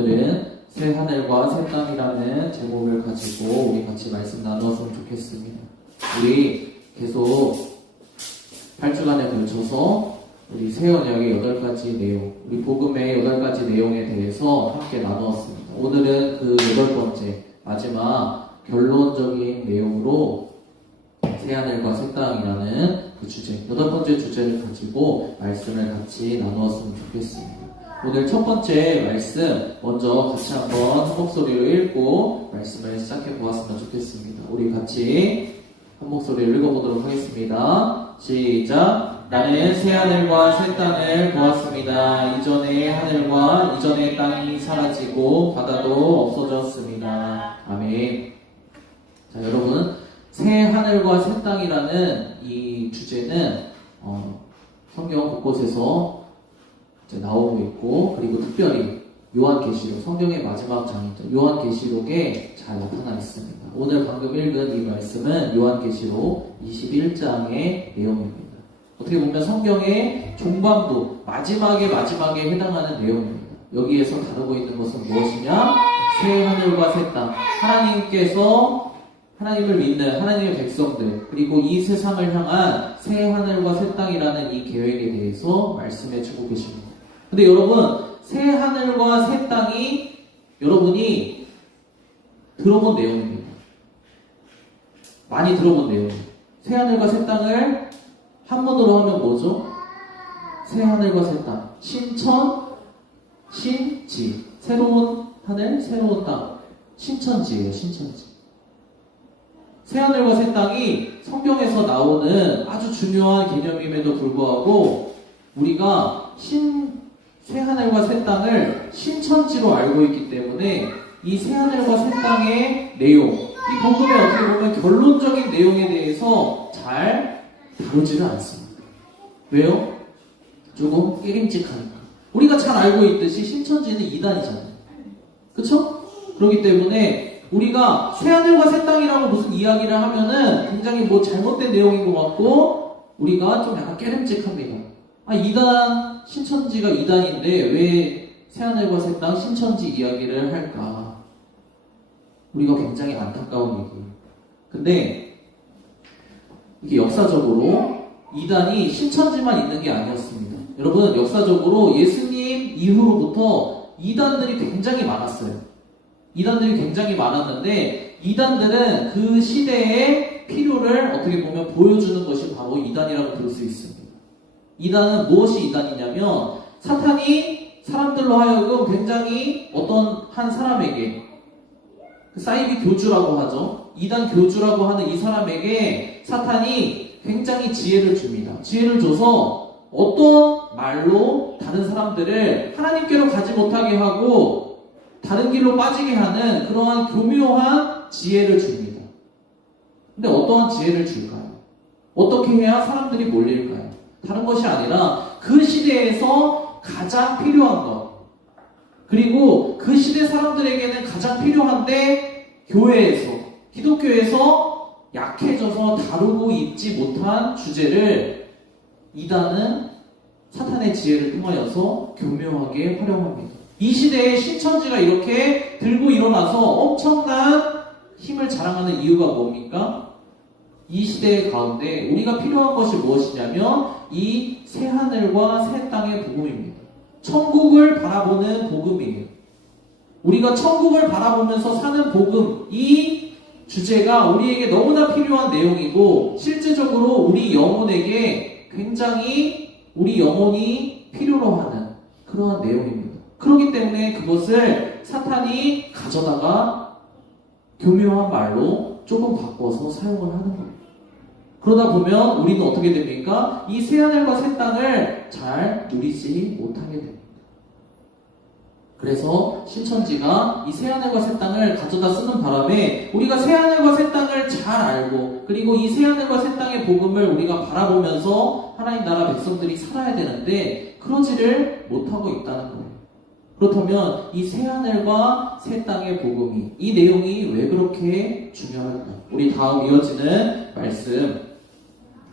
오늘은 새 하늘과 새 땅이라는 제목을 가지고 우리 같이 말씀 나누었으면 좋겠습니다. 우리 계속 8주간에 걸쳐서 우리 새 언약의 8가지 내용, 우리 복음의 8가지 내용에 대해서 함께 나누었습니다. 오늘은 그 8번째, 마지막 결론적인 내용으로 새 하늘과 새 땅이라는 그 주제, 8번째 주제를 가지고 말씀을 같이 나누었으면 좋겠습니다. 오늘 첫 번째 말씀 먼저 같이 한번 한 목소리로 읽고 말씀을 시작해 보았으면 좋겠습니다. 우리 같이 한 목소리로 읽어보도록 하겠습니다. 시작. 나는 새 하늘과 새 땅을 보았습니다. 이전의 하늘과 이전의 땅이 사라지고 바다도 없어졌습니다. 아멘. 자, 여러분, 새 하늘과 새 땅이라는 이 주제는 성경 곳곳에서 이제 나오고 있고, 그리고 특별히 요한계시록, 성경의 마지막 장이죠. 요한계시록에 잘 나타나 있습니다. 오늘 방금 읽은 이 말씀은 요한계시록 21장의 내용입니다. 어떻게 보면 성경의 종반부, 마지막에 해당하는 내용입니다. 여기에서 다루고 있는 것은 무엇이냐? 새 하늘과 새 땅. 하나님께서 하나님을 믿는 하나님의 백성들, 그리고 이 세상을 향한 새 하늘과 새 땅이라는 이 계획에 대해서 말씀해 주고 계십니다. 근데 여러분, 새 하늘과 새 땅이 여러분이 들어본 내용입니다. 많이 들어본 내용입니다. 새 하늘과 새 땅을 한문으로 하면 뭐죠? 새 하늘과 새 땅. 신천, 신지. 새로운 하늘, 새로운 땅. 신천지예요, 신천지. 새 하늘과 새 땅이 성경에서 나오는 아주 중요한 개념임에도 불구하고 우리가 새 하늘과 새 땅을 신천지로 알고 있기 때문에 이 새 하늘과 새 땅의 내용, 이 복음의 어떻게 보면 결론적인 내용에 대해서 잘 다루지는 않습니다. 왜요? 조금 깨림직하니까. 우리가 잘 알고 있듯이 신천지는 이단이잖아요. 그쵸? 그렇기 때문에 우리가 새 하늘과 새 땅이라고 무슨 이야기를 하면은 굉장히 뭐 잘못된 내용인 것 같고 우리가 좀 약간 깨름직합니다. 이단, 신천지가 이단인데 왜 새 하늘과 새 땅, 신천지 이야기를 할까? 우리가 굉장히 안타까운 얘기예요. 근데 이게 역사적으로 이단이 신천지만 있는 게 아니었습니다. 여러분, 역사적으로 예수님 이후로부터 이단들이 굉장히 많았어요. 이단들이 굉장히 많았는데 이단들은 그 시대의 필요를 어떻게 보면 보여주는 것이 바로 이단이라고 볼 수 있습니다. 이단은 무엇이 이단이냐면 사탄이 사람들로 하여금 굉장히 어떤 한 사람에게 사이비 교주라고 하죠. 이단 교주라고 하는 이 사람에게 사탄이 굉장히 지혜를 줍니다. 지혜를 줘서 어떤 말로 다른 사람들을 하나님께로 가지 못하게 하고 다른 길로 빠지게 하는 그러한 교묘한 지혜를 줍니다. 근데 어떠한 지혜를 줄까요? 어떻게 해야 사람들이 몰릴까요? 다른 것이 아니라 그 시대에서 가장 필요한 것, 그리고 그 시대 사람들에게는 가장 필요한데 교회에서, 기독교에서 약해져서 다루고 있지 못한 주제를 이단은 사탄의 지혜를 통하여서 교묘하게 활용합니다. 이 시대에 신천지가 이렇게 들고 일어나서 엄청난 힘을 자랑하는 이유가 뭡니까? 이 시대 가운데 우리가 필요한 것이 무엇이냐면 이 새 하늘과 새 땅의 복음입니다. 천국을 바라보는 복음이에요. 우리가 천국을 바라보면서 사는 복음, 이 주제가 우리에게 너무나 필요한 내용이고 실제적으로 우리 영혼에게 굉장히 우리 영혼이 필요로 하는 그러한 내용입니다. 그렇기 때문에 그것을 사탄이 가져다가 교묘한 말로 조금 바꿔서 사용을 하는 거예요. 그러다 보면 우리는 어떻게 됩니까? 이 새 하늘과 새 땅을 잘 누리지 못하게 됩니다. 그래서 신천지가 이 새 하늘과 새 땅을 가져다 쓰는 바람에 우리가 새 하늘과 새 땅을 잘 알고 그리고 이 새 하늘과 새 땅의 복음을 우리가 바라보면서 하나님 나라 백성들이 살아야 되는데 그러지를 못하고 있다는 거예요. 그렇다면 이 새 하늘과 새 땅의 복음이, 이 내용이 왜 그렇게 중요할까요? 우리 다음 이어지는 말씀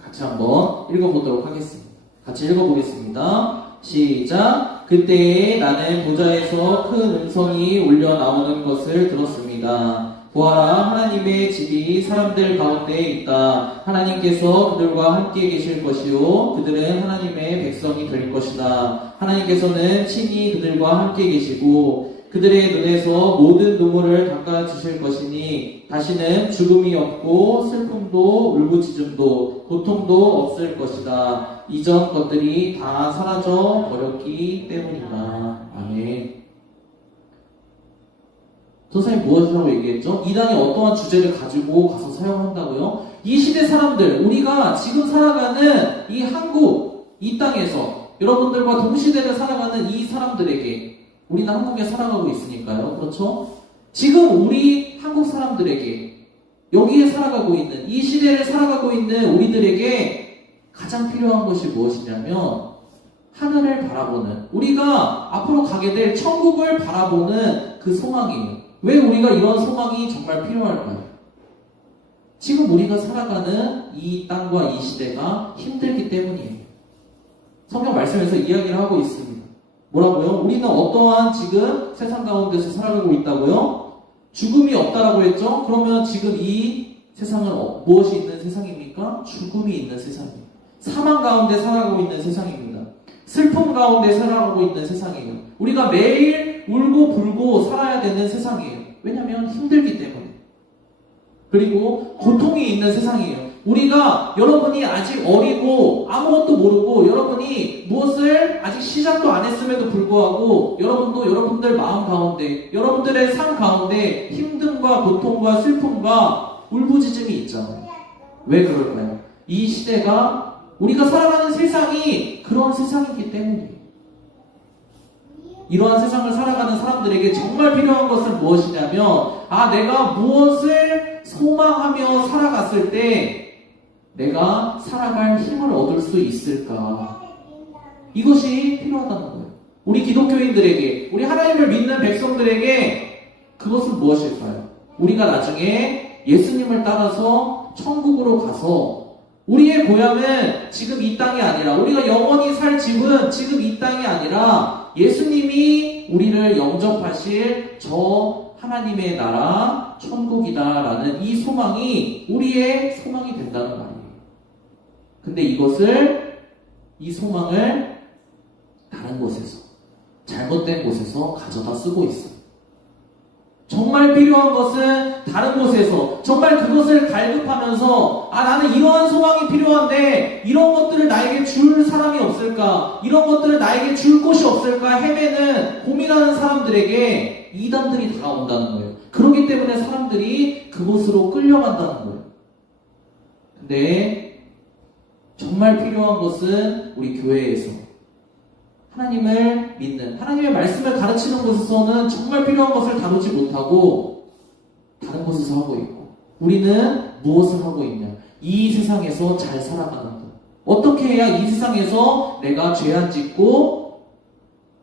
같이 한번 읽어보도록 하겠습니다. 같이 읽어보겠습니다. 시작. 그때에 나는 보좌에서 큰 음성이 울려 나오는 것을 들었습니다. 보아라, 하나님의 집이 사람들 가운데 있다. 하나님께서 그들과 함께 계실 것이요 그들은 하나님의 백성이 될 것이다. 하나님께서는 친히 그들과 함께 계시고 그들의 눈에서 모든 눈물을 닦아주실 것이니 다시는 죽음이 없고 슬픔도 울부짖음도 고통도 없을 것이다. 이전 것들이 다 사라져 버렸기 때문이다. 아멘. 선생님 무엇이라고 얘기했죠? 이 땅에 어떠한 주제를 가지고 가서 사용한다고요? 이 시대 사람들, 우리가 지금 살아가는 이 한국, 이 땅에서 여러분들과 동시대를 살아가는 이 사람들에게, 우리는 한국에 살아가고 있으니까요. 그렇죠? 지금 우리 한국 사람들에게, 여기에 살아가고 있는, 이 시대를 살아가고 있는 우리들에게 가장 필요한 것이 무엇이냐면 하늘을 바라보는, 우리가 앞으로 가게 될 천국을 바라보는 그 소망이에요. 왜 우리가 이런 소망이 정말 필요할까요? 지금 우리가 살아가는 이 땅과 이 시대가 힘들기 때문이에요. 성경 말씀에서 이야기를 하고 있습니다. 뭐라고요? 우리는 어떠한 지금 세상 가운데서 살아가고 있다고요? 죽음이 없다라고 했죠? 그러면 지금 이 세상은 무엇이 있는 세상입니까? 죽음이 있는 세상입니다. 사망 가운데 살아가고 있는 세상입니다. 슬픔 가운데 살아가고 있는 세상이에요. 우리가 매일 울고 불고 살아야 되는 세상이에요. 왜냐하면 힘들기 때문에. 그리고 고통이 있는 세상이에요. 우리가 여러분이 아직 어리고 아무것도 모르고 여러분이 무엇을 아직 시작도 안 했음에도 불구하고 여러분도 여러분들 마음 가운데 여러분들의 삶 가운데 힘듦과 고통과 슬픔과 울부짖음이 있잖아요. 왜 그럴까요? 이 시대가 우리가 살아가는 세상이 그런 세상이기 때문이에요. 이러한 세상을 살아가는 사람들에게 정말 필요한 것은 무엇이냐면 내가 무엇을 소망하며 살아갔을 때 내가 살아갈 힘을 얻을 수 있을까? 이것이 필요하다는 거예요. 우리 기독교인들에게, 우리 하나님을 믿는 백성들에게 그것은 무엇일까요? 우리가 나중에 예수님을 따라서 천국으로 가서 우리의 고향은 지금 이 땅이 아니라, 우리가 영원히 살 집은 지금 이 땅이 아니라 예수님이 우리를 영접하실 저 하나님의 나라 천국이다라는 이 소망이 우리의 소망이 된다는 말이에요. 근데 이 소망을 다른 곳에서, 잘못된 곳에서 가져다 쓰고 있어요. 정말 필요한 것은 다른 곳에서, 정말 그것을 갈급하면서 나는 이러한 소망이 필요한데 이런 것들을 나에게 줄 사람이 없을까, 이런 것들을 나에게 줄 곳이 없을까 헤매는, 고민하는 사람들에게 이단들이 다가온다는 거예요. 그렇기 때문에 사람들이 그곳으로 끌려간다는 거예요. 근데 정말 필요한 것은 우리 교회에서 하나님을 믿는, 하나님의 말씀을 가르치는 곳에서는 정말 필요한 것을 다루지 못하고 다른 곳에서 하고 있고, 우리는 무엇을 하고 있냐? 이 세상에서 잘 살아가는 것. 어떻게 해야 이 세상에서 내가 죄 안 짓고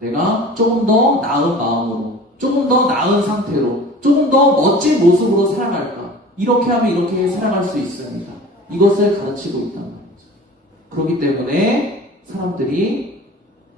내가 조금 더 나은 마음으로, 조금 더 나은 상태로, 조금 더 멋진 모습으로 살아갈까? 이렇게 하면 이렇게 살아갈 수 있습니다. 이것을 가르치고 있단 말이죠. 그렇기 때문에 사람들이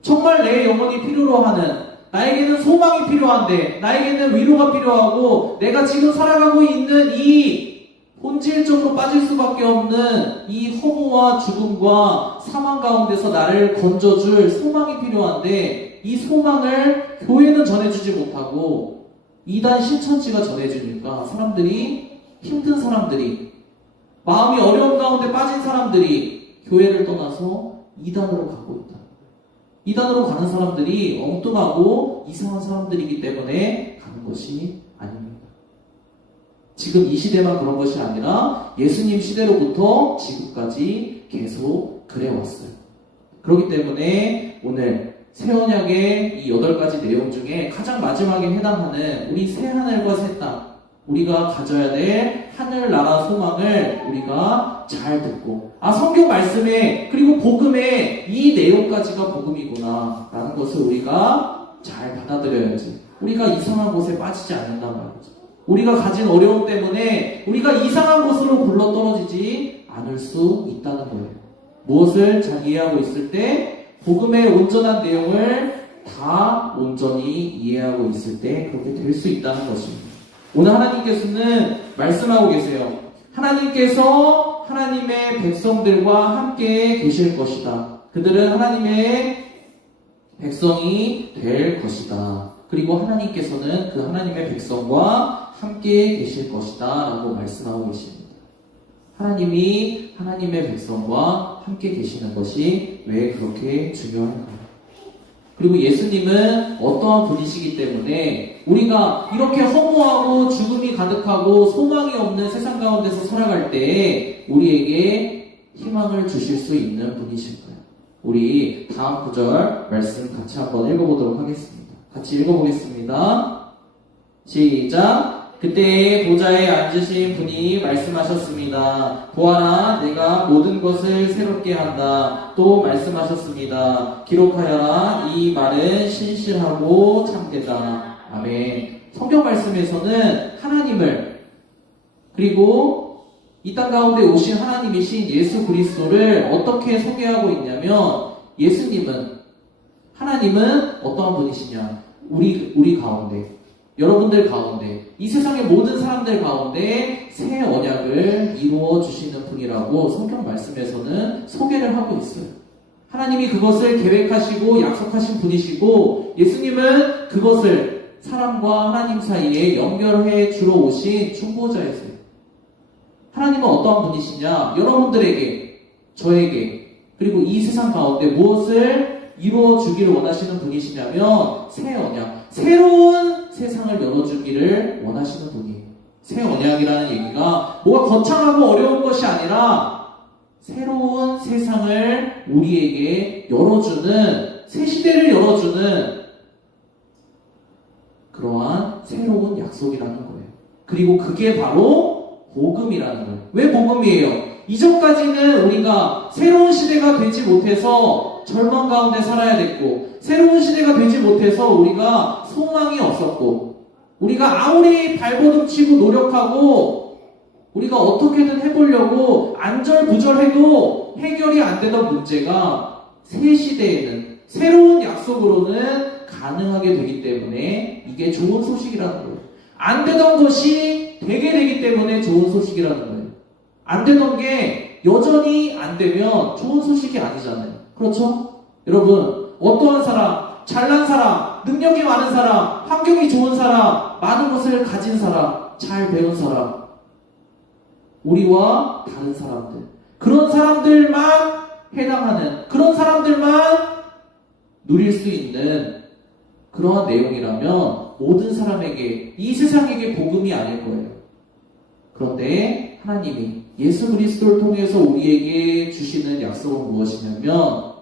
정말 내 영혼이 필요로 하는, 나에게는 소망이 필요한데, 나에게는 위로가 필요하고, 내가 지금 살아가고 있는 이 본질적으로 빠질 수밖에 없는 이 허무와 죽음과 사망 가운데서 나를 건져줄 소망이 필요한데, 이 소망을 교회는 전해주지 못하고 이단 신천지가 전해주니까 사람들이, 힘든 사람들이, 마음이 어려운 가운데 빠진 사람들이 교회를 떠나서 이단으로 가고 있다. 이단으로 가는 사람들이 엉뚱하고 이상한 사람들이기 때문에 가는 것이 아닙니다. 지금 이 시대만 그런 것이 아니라 예수님 시대로부터 지금까지 계속 그래왔어요. 그렇기 때문에 오늘 새 언약의 이 8가지 내용 중에 가장 마지막에 해당하는 우리 새 하늘과 새 땅, 우리가 가져야 될 하늘나라 소망을 우리가 잘 듣고, 성경 말씀에, 그리고 복음에 이 내용까지가 복음이구나 라는 것을 우리가 잘 받아들여야지 우리가 이상한 곳에 빠지지 않는단 말이죠. 우리가 가진 어려움 때문에 우리가 이상한 곳으로 굴러 떨어지지 않을 수 있다는 거예요. 무엇을 잘 이해하고 있을 때 복음의 온전한 내용을 다 온전히 이해하고 있을 때 그렇게 될 수 있다는 것입니다. 오늘 하나님께서는 말씀하고 계세요. 하나님께서 하나님의 백성들과 함께 계실 것이다. 그들은 하나님의 백성이 될 것이다. 그리고 하나님께서는 그 하나님의 백성과 함께 계실 것이다 라고 말씀하고 계십니다. 하나님이 하나님의 백성과 함께 계시는 것이 왜 그렇게 중요한가요? 그리고 예수님은 어떠한 분이시기 때문에 우리가 이렇게 허무하고 죽음이 가득하고 소망이 없는 세상 가운데서 살아갈 때 우리에게 희망을 주실 수 있는 분이실까요? 우리 다음 구절 말씀 같이 한번 읽어보도록 하겠습니다. 같이 읽어보겠습니다. 시작! 그때 보좌에 앉으신 분이 말씀하셨습니다. 보아라, 내가 모든 것을 새롭게 한다. 또 말씀하셨습니다. 기록하여라. 이 말은 신실하고 참되다. 아멘. 성경 말씀에서는 하나님을 그리고 이 땅 가운데 오신 하나님이신 예수 그리스도를 어떻게 소개하고 있냐면 하나님은 어떠한 분이시냐? 우리 가운데, 여러분들 가운데, 이 세상의 모든 사람들 가운데 새 언약을 이루어 주시는 분이라고 성경 말씀에서는 소개를 하고 있어요. 하나님이 그것을 계획하시고 약속하신 분이시고 예수님은 그것을 사람과 하나님 사이에 연결해 주러 오신 중보자이세요. 하나님은 어떠한 분이시냐? 여러분들에게, 저에게, 그리고 이 세상 가운데 무엇을 이루어 주기를 원하시는 분이시냐면 새 언약, 새로운 세상을 열어주기를 원하시는 분이에요. 새 언약이라는 얘기가 뭐가 거창하고 어려운 것이 아니라 새로운 세상을 우리에게 열어주는, 새 시대를 열어주는 그러한 새로운 약속이라는 거예요. 그리고 그게 바로 복음이라는 거예요. 왜 복음이에요? 이전까지는 우리가 새로운 시대가 되지 못해서 절망 가운데 살아야 됐고, 새로운 시대가 되지 못해서 우리가 소망이 없었고, 우리가 아무리 발버둥 치고 노력하고 우리가 어떻게든 해보려고 안절부절해도 해결이 안 되던 문제가 새 시대에는, 새로운 약속으로는 가능하게 되기 때문에 이게 좋은 소식이라는 거예요. 안 되던 것이 되게 되기 때문에 좋은 소식이라는 거예요. 안 되던 게 여전히 안 되면 좋은 소식이 아니잖아요. 그렇죠? 여러분, 어떠한 사람, 잘난 사람, 능력이 많은 사람, 환경이 좋은 사람, 많은 것을 가진 사람, 잘 배운 사람, 우리와 다른 사람들, 그런 사람들만 해당하는, 그런 사람들만 누릴 수 있는 그러한 내용이라면 모든 사람에게, 이 세상에게 복음이 아닐 거예요. 그런데 하나님이 예수 그리스도를 통해서 우리에게 주시는 약속은 무엇이냐면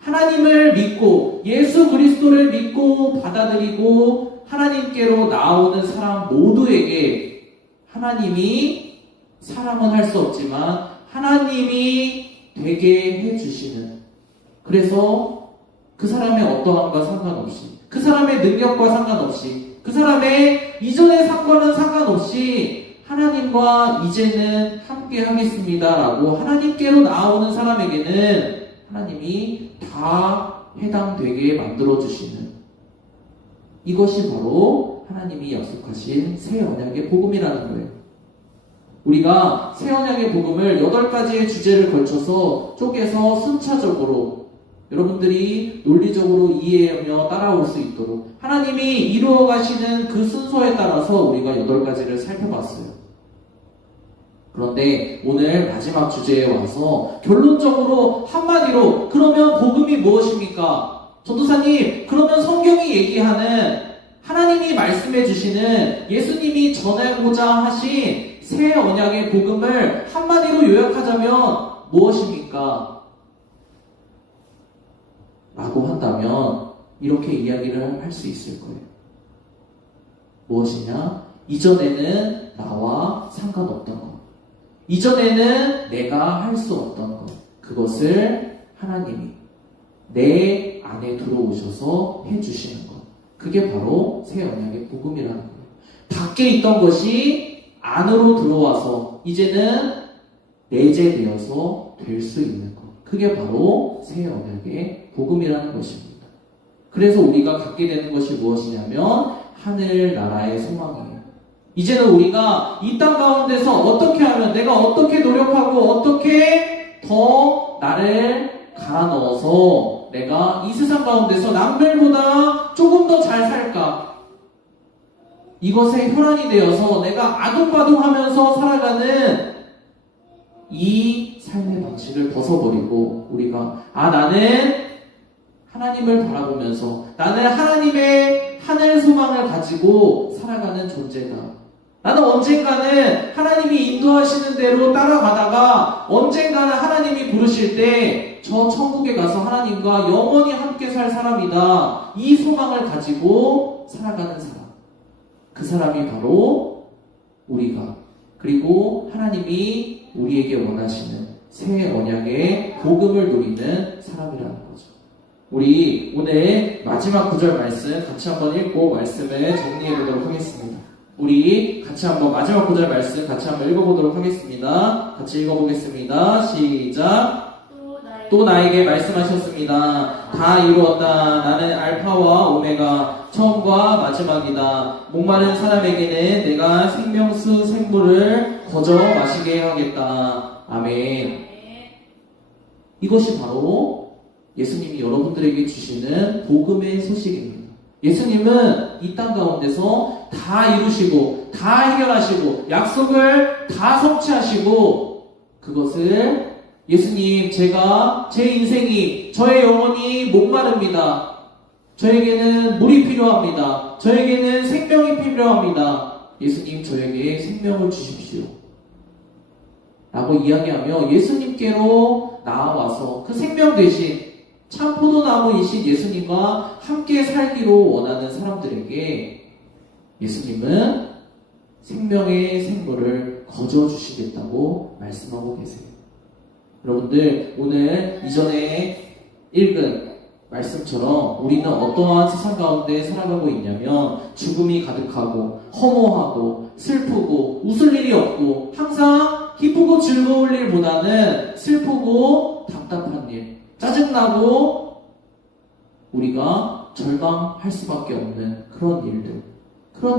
하나님을 믿고 예수 그리스도를 믿고 받아들이고 하나님께로 나오는 사람 모두에게 하나님이, 사람은 할 수 없지만 하나님이 되게 해주시는, 그래서 그 사람의 어떠함과 상관없이, 그 사람의 능력과 상관없이, 그 사람의 이전의 상관은 상관없이 하나님과 이제는 함께 하겠습니다 라고 하나님께로 나오는 사람에게는 하나님이 다 해당되게 만들어주시는, 이것이 바로 하나님이 약속하신 새 언약의 복음이라는 거예요. 우리가 새 언약의 복음을 8가지의 주제를 걸쳐서 쪼개서 순차적으로 여러분들이 논리적으로 이해하며 따라올 수 있도록 하나님이 이루어 가시는 그 순서에 따라서 우리가 8가지를 살펴봤어요. 그런데 오늘 마지막 주제에 와서 결론적으로 한마디로, 그러면 복음이 무엇입니까? 전도사님, 그러면 성경이 얘기하는, 하나님이 말씀해 주시는, 예수님이 전하고자 하신 새 언약의 복음을 한마디로 요약하자면 무엇입니까? 라고 한다면 이렇게 이야기를 할 수 있을 거예요. 무엇이냐? 이전에는 나와 상관없던 것, 이전에는 내가 할 수 없던 것, 그것을 하나님이 내 안에 들어오셔서 해주시는 것, 그게 바로 새 언약의 복음이라는 거예요. 밖에 있던 것이 안으로 들어와서 이제는 내재되어서 될 수 있는 것, 그게 바로 새 언약의 복음이라는 것입니다. 그래서 우리가 갖게 되는 것이 무엇이냐면 하늘나라의 소망이에요. 이제는 우리가 이 땅 가운데서 어떻게 하면, 내가 어떻게 노력하고 어떻게 더 나를 갈아 넣어서 내가 이 세상 가운데서 남들보다 조금 더 잘 살까? 이것에 혈안이 되어서 내가 아둥바둥하면서 살아가는 이 삶의 방식을 벗어버리고 우리가 나는 하나님을 바라보면서 나는 하나님의 하늘 소망을 가지고 살아가는 존재다. 나는 언젠가는 하나님이 인도하시는 대로 따라가다가 언젠가는 하나님이 부르실 때 저 천국에 가서 하나님과 영원히 함께 살 사람이다. 이 소망을 가지고 살아가는 사람. 그 사람이 바로 우리가, 그리고 하나님이 우리에게 원하시는 새 언약의 복음을 누리는 사람이라는 거죠. 우리 오늘 마지막 구절 말씀 같이 한번 읽고 말씀을 정리해 보도록 하겠습니다. 우리 같이 한번 마지막 구절 말씀 같이 한번 읽어보도록 하겠습니다. 같이 읽어보겠습니다. 시작. 또 나에게 말씀하셨습니다. 다 이루었다. 나는 알파와 오메가, 처음과 마지막이다. 목마른 사람에게는 내가 생명수 생물을 거저 마시게 하겠다. 아멘. 이것이 바로 예수님이 여러분들에게 주시는 복음의 소식입니다. 예수님은 이 땅 가운데서 다 이루시고 다 해결하시고 약속을 다 성취하시고, 그것을 예수님, 제가 제 인생이, 저의 영혼이 목마릅니다. 저에게는 물이 필요합니다. 저에게는 생명이 필요합니다. 예수님, 저에게 생명을 주십시오. 라고 이야기하며 예수님께로 나아와서 그 생명 대신 참 포도나무이신 예수님과 함께 살기로 원하는 사람들에게 예수님은 생명의 생물을 거저 주시겠다고 말씀하고 계세요. 여러분들, 오늘 이전에 읽은 말씀처럼 우리는 어떠한 세상 가운데 살아가고 있냐면 죽음이 가득하고 허무하고 슬프고 웃을 일이 없고 항상 기쁘고 즐거울 일보다는 슬프고 답답한 일, 짜증나고 우리가 절망할 수밖에 없는 그런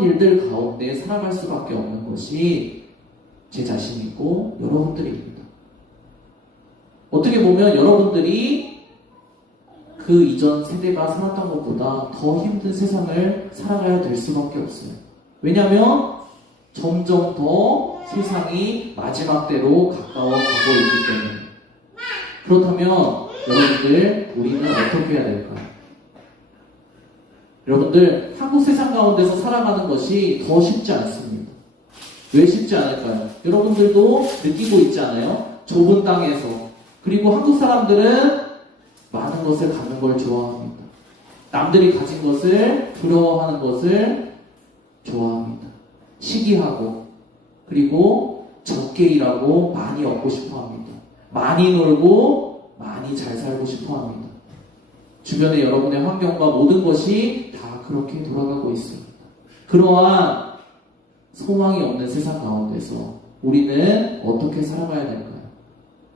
일들 가운데 살아갈 수밖에 없는 것이 제 자신이고 여러분들입니다. 어떻게 보면 여러분들이 그 이전 세대가 살았던 것보다 더 힘든 세상을 살아가야 될 수밖에 없어요. 왜냐하면 점점 더 세상이 마지막 때로 가까워가고 있기 때문에. 그렇다면 여러분들, 우리는 어떻게 해야 될까요? 여러분들, 한국 세상 가운데서 살아가는 것이 더 쉽지 않습니다. 왜 쉽지 않을까요? 여러분들도 느끼고 있지 않아요? 좁은 땅에서. 그리고 한국 사람들은 많은 것을 갖는 걸 좋아합니다. 남들이 가진 것을 부러워하는 것을 좋아합니다. 시기하고, 그리고 적게 일하고 많이 얻고 싶어 합니다. 많이 놀고 많이 잘 살고 싶어 합니다. 주변의 여러분의 환경과 모든 것이 다 그렇게 돌아가고 있습니다. 그러한 소망이 없는 세상 가운데서 우리는 어떻게 살아가야 될까요?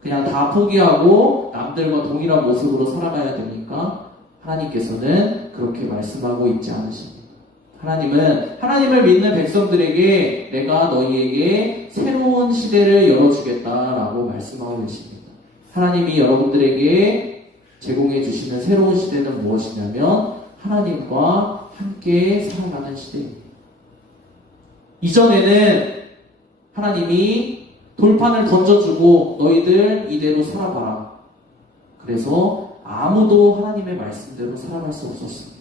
그냥 다 포기하고 남들과 동일한 모습으로 살아가야 됩니까? 하나님께서는 그렇게 말씀하고 있지 않으십니다. 하나님은 하나님을 믿는 백성들에게 내가 너희에게 새로운 시대를 열어주겠다라고 말씀하고 계십니다. 하나님이 여러분들에게 제공해 주시는 새로운 시대는 무엇이냐면 하나님과 함께 살아가는 시대입니다. 이전에는 하나님이 돌판을 던져주고 너희들 이대로 살아봐라. 그래서 아무도 하나님의 말씀대로 살아갈 수 없었습니다.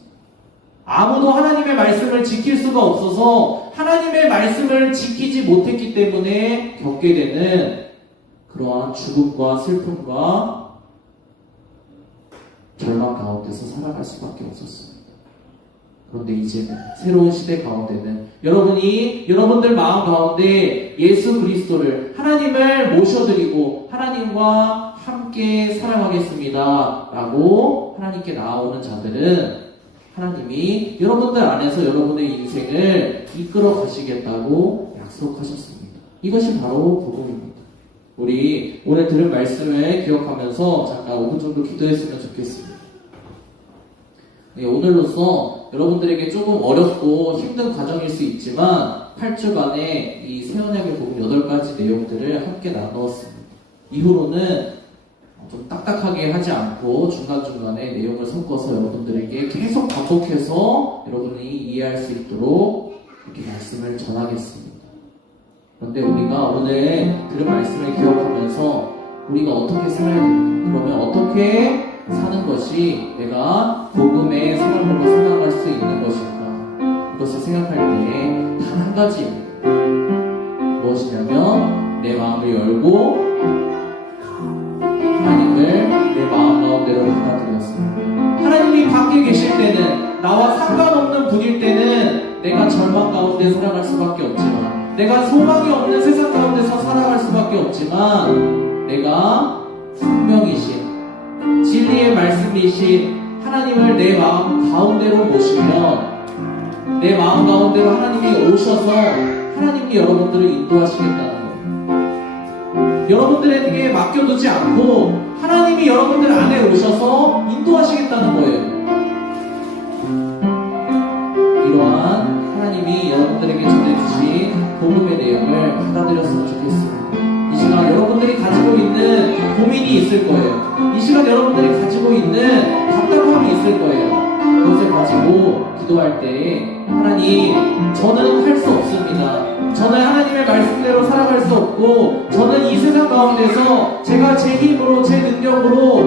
아무도 하나님의 말씀을 지킬 수가 없어서 하나님의 말씀을 지키지 못했기 때문에 겪게 되는 그러한 죽음과 슬픔과 절망 가운데서 살아갈 수밖에 없었습니다. 그런데 이제는 새로운 시대 가운데는 여러분들 마음 가운데 예수 그리스도를, 하나님을 모셔드리고 하나님과 함께 살아가겠습니다 라고 하나님께 나아오는 자들은 하나님이 여러분들 안에서 여러분의 인생을 이끌어 가시겠다고 약속하셨습니다. 이것이 바로 복음입니다. 우리 오늘 들은 말씀을 기억하면서 잠깐 5분 정도 기도했으면 좋겠습니다. 오늘로써 여러분들에게 조금 어렵고 힘든 과정일 수 있지만 8주간의 이 새 언약의 복음 8가지 내용들을 함께 나누었습니다. 이후로는 좀 딱딱하게 하지 않고 중간중간에 내용을 섞어서 여러분들에게 계속 반복해서 여러분이 이해할 수 있도록 이렇게 말씀을 전하겠습니다. 그런데 우리가 오늘 들은 말씀을 기억하면서 우리가 어떻게 살아야 됩니까? 그러면 어떻게 사는 것이 내가 복음의 삶으로 생각할 수 있는 것인가? 이것을 생각할 때 단 한 가지입니다. 무엇이냐면 내 마음을 열고 하나님을 내 마음 가운데로 받아들였습니다. 하나님이 밖에 계실 때는, 나와 상관없는 분일 때는 내가 절망 가운데 살아갈 수밖에 없지만, 내가 소망이 없는 세상 가운데서 살아갈 수밖에 없지만, 내가 생명이신 진리의 말씀이신 하나님을 내 마음 가운데로 모시면, 내 마음 가운데로 하나님이 오셔서 하나님이 여러분들을 인도하시겠다는 거예요. 여러분들에게 맡겨두지 않고 하나님이 여러분들 안에 오셔서 인도하시겠다는 거예요. 이러한 하나님이 여러분들에게 전해주신 복음의 내용을 받아들였으면 좋겠습니다. 이 시간 여러분들이 가지고 있는 고민이 있을 거예요. 이 시간 여러분들이 가지고 있는 답답함이 있을 거예요. 그것을 가지고 기도할 때, 하나님, 저는 할 수 없습니다. 저는 하나님의 말씀대로 살아갈 수 없고, 저는 이 세상 가운데서 제가 제 힘으로, 제 능력으로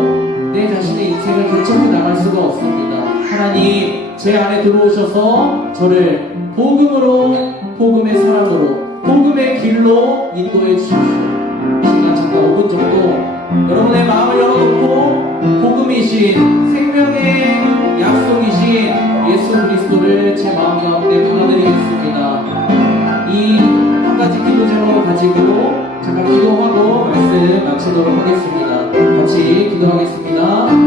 내 자신의 인생을 개척해 나갈 수가 없습니다. 하나님, 제 안에 들어오셔서 저를 복음으로, 복음의 사랑으로, 복음의 길로 인도해 주십시오. 시간 잠깐 5분 정도 여러분의 마음을 열어놓고 복음이신 생명의 약속이신 예수 그리스도를 제 마음 가운데 받아들이겠습니다. 이 한 가지 기도 제목을 가지고 잠깐 기도하고 말씀 마치도록 하겠습니다. 같이 기도하겠습니다.